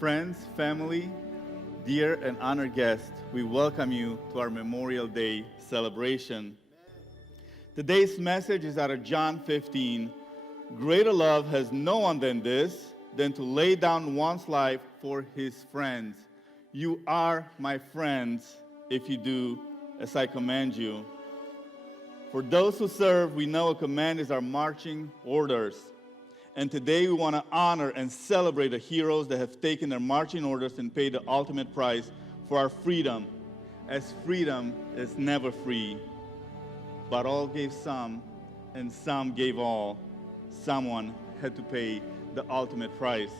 Friends, family, dear and honored guests, we welcome you to our Memorial Day celebration. Today's message is out of John 15. Greater love has no one than this, than to lay down one's life for his friends. You are my friends if you do as I command you. For those who serve, we know a command is our marching orders. And today we want to honor and celebrate the heroes that have taken their marching orders and paid the ultimate price for our freedom, as freedom is never free. But all gave some, and some gave all. Someone had to pay the ultimate price.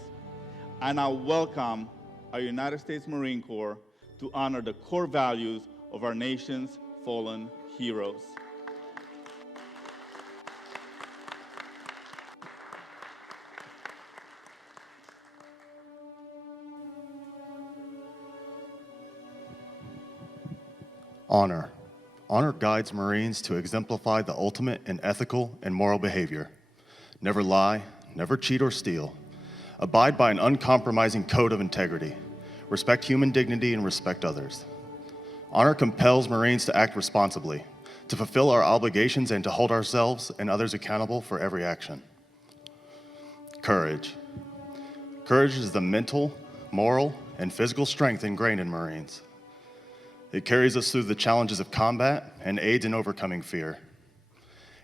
I now welcome our United States Marine Corps to honor the core values of our nation's fallen heroes. Honor. Honor guides Marines to exemplify the ultimate in ethical and moral behavior. Never lie, never cheat or steal. Abide by an uncompromising code of integrity. Respect human dignity and respect others. Honor compels Marines to act responsibly, to fulfill our obligations and to hold ourselves and others accountable for every action. Courage. Courage is the mental, moral, and physical strength ingrained in Marines. It carries us through the challenges of combat and aids in overcoming fear.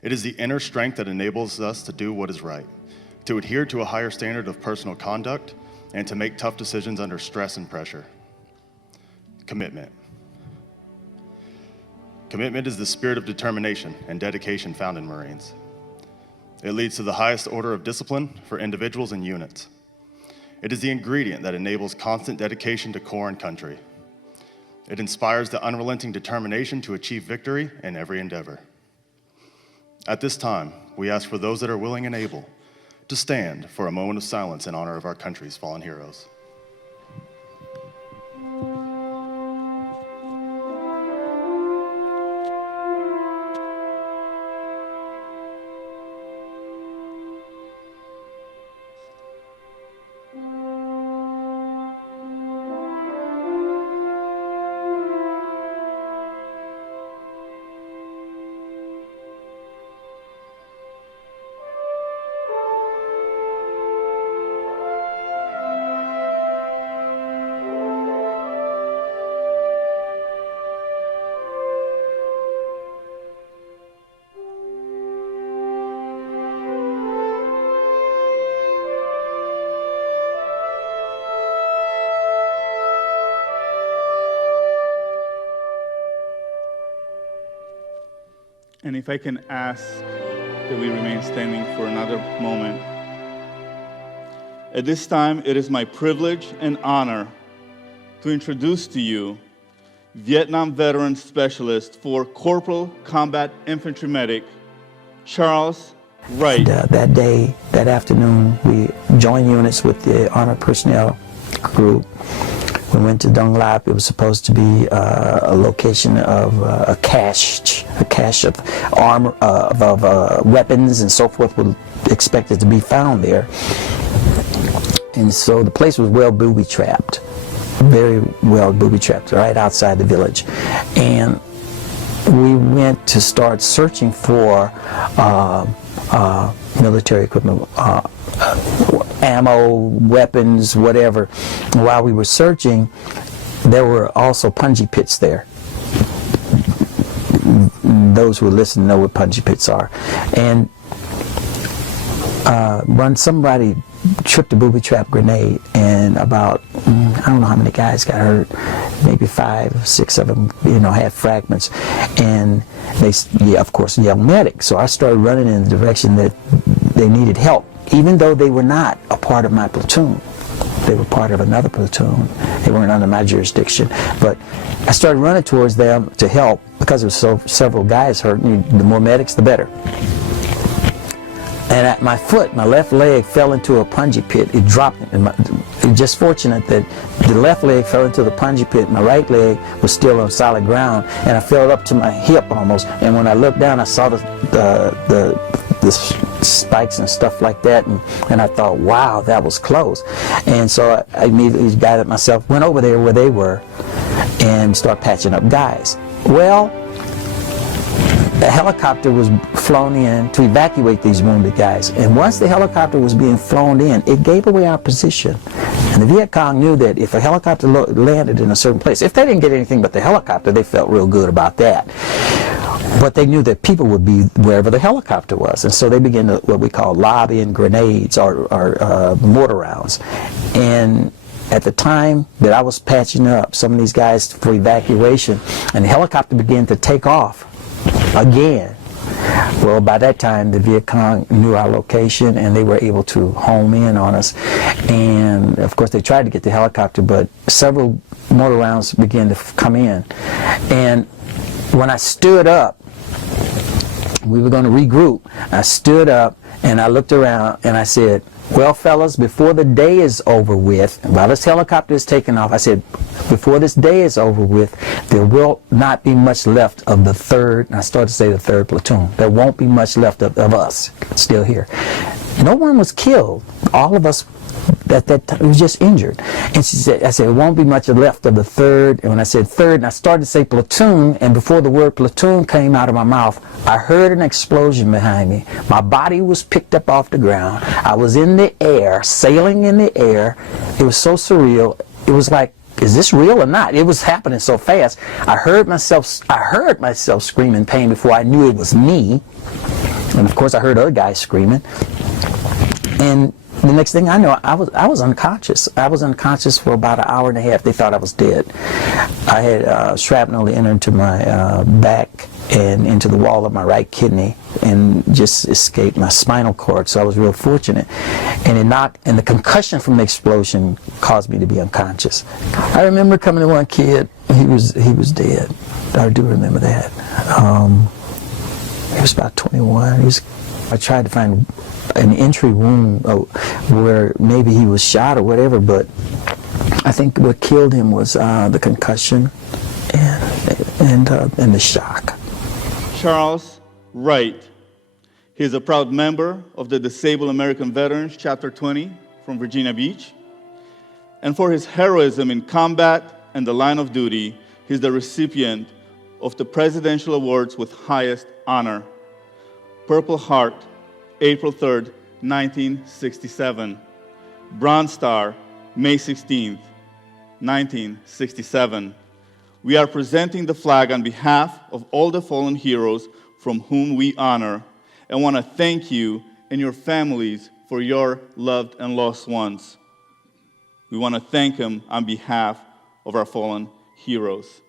It is the inner strength that enables us to do what is right, to adhere to a higher standard of personal conduct, and to make tough decisions under stress and pressure. Commitment. Commitment is the spirit of determination and dedication found in Marines. It leads to the highest order of discipline for individuals and units. It is the ingredient that enables constant dedication to corps and country. It inspires the unrelenting determination to achieve victory in every endeavor. At this time, we ask for those that are willing and able to stand for a moment of silence in honor of our country's fallen heroes. And if I can ask that we remain standing for another moment. At this time, it is my privilege and honor to introduce to you Vietnam Veteran Specialist for Corporal Combat Infantry Medic, Charles Wright. That day, that afternoon, we joined units with the Armored Personnel Group. We went to Dong Lap. It was supposed to be a location of a cache of armor, of weapons and so forth was expected to be found there. And so the place was well booby-trapped, very well booby-trapped, right outside the village. And we went to start searching for military equipment, ammo, weapons, whatever. While we were searching, there were also punji pits there. Those who listen know what punji pits are. And somebody tripped a booby trap grenade, and about, I don't know how many guys got hurt, maybe 5 or 6 of them, had fragments. And they, of course, yelled medic. So I started running in the direction that they needed help, even though they were not a part of my platoon. They were part of another platoon. They weren't under my jurisdiction. But I started running towards them to help because there were several guys hurt. And the more medics, the better. And at my left leg fell into a punji pit. It dropped. It was just fortunate that The left leg fell into the punji pit. My right leg was still on solid ground, and I fell up to my hip almost. And when I looked down, I saw the spikes and stuff like that, and I thought, wow, that was close. And so I immediately guided myself, went over there where they were, and started patching up guys. Well, a helicopter was flown in to evacuate these wounded guys. And once the helicopter was being flown in, it gave away our position. And the Viet Cong knew that if a helicopter landed in a certain place, if they didn't get anything but the helicopter, they felt real good about that. But they knew that people would be wherever the helicopter was. And so they began to, what we call lobbing grenades or mortar rounds. And at the time that I was patching up some of these guys for evacuation, and the helicopter began to take off again. Well, by that time, the Viet Cong knew our location, and they were able to home in on us. And, of course, they tried to get the helicopter, but several mortar rounds began to come in. And when I stood up, we were going to regroup. I stood up, and I looked around, and I said, well, fellas, before the day is over with, while this helicopter is taking off, I said, before this day is over with, there will not be much left of the third, and I started to say the third platoon. There won't be much left of us still here. No one was killed. All of us at that time was just injured. And she said, I said, it won't be much left of the third. And when I said third, and I started to say platoon, and before the word platoon came out of my mouth, I heard an explosion behind me. My body was picked up off the ground. I was in the air, sailing in the air. It was so surreal. It was like, is this real or not? It was happening so fast. I heard myself scream in pain before I knew it was me. And of course I heard other guys screaming. And the next thing I know, I was unconscious. I was unconscious for about an hour and a half. They thought I was dead. I had shrapnel entered into my back and into the wall of my right kidney, and just escaped my spinal cord. So I was real fortunate. And the concussion from the explosion caused me to be unconscious. I remember coming to one kid. He was dead. I do remember that. He was about 21. I tried to find an entry wound where maybe he was shot or whatever, but I think what killed him was the concussion and the shock. Charles Wright. He is a proud member of the Disabled American Veterans, Chapter 20 from Virginia Beach. And for his heroism in combat and the line of duty, he's the recipient of the Presidential Awards with highest honor. Purple Heart, April 3rd, 1967. Bronze Star, May 16th, 1967. We are presenting the flag on behalf of all the fallen heroes from whom we honor, and want to thank you and your families for your loved and lost ones. We want to thank them on behalf of our fallen heroes.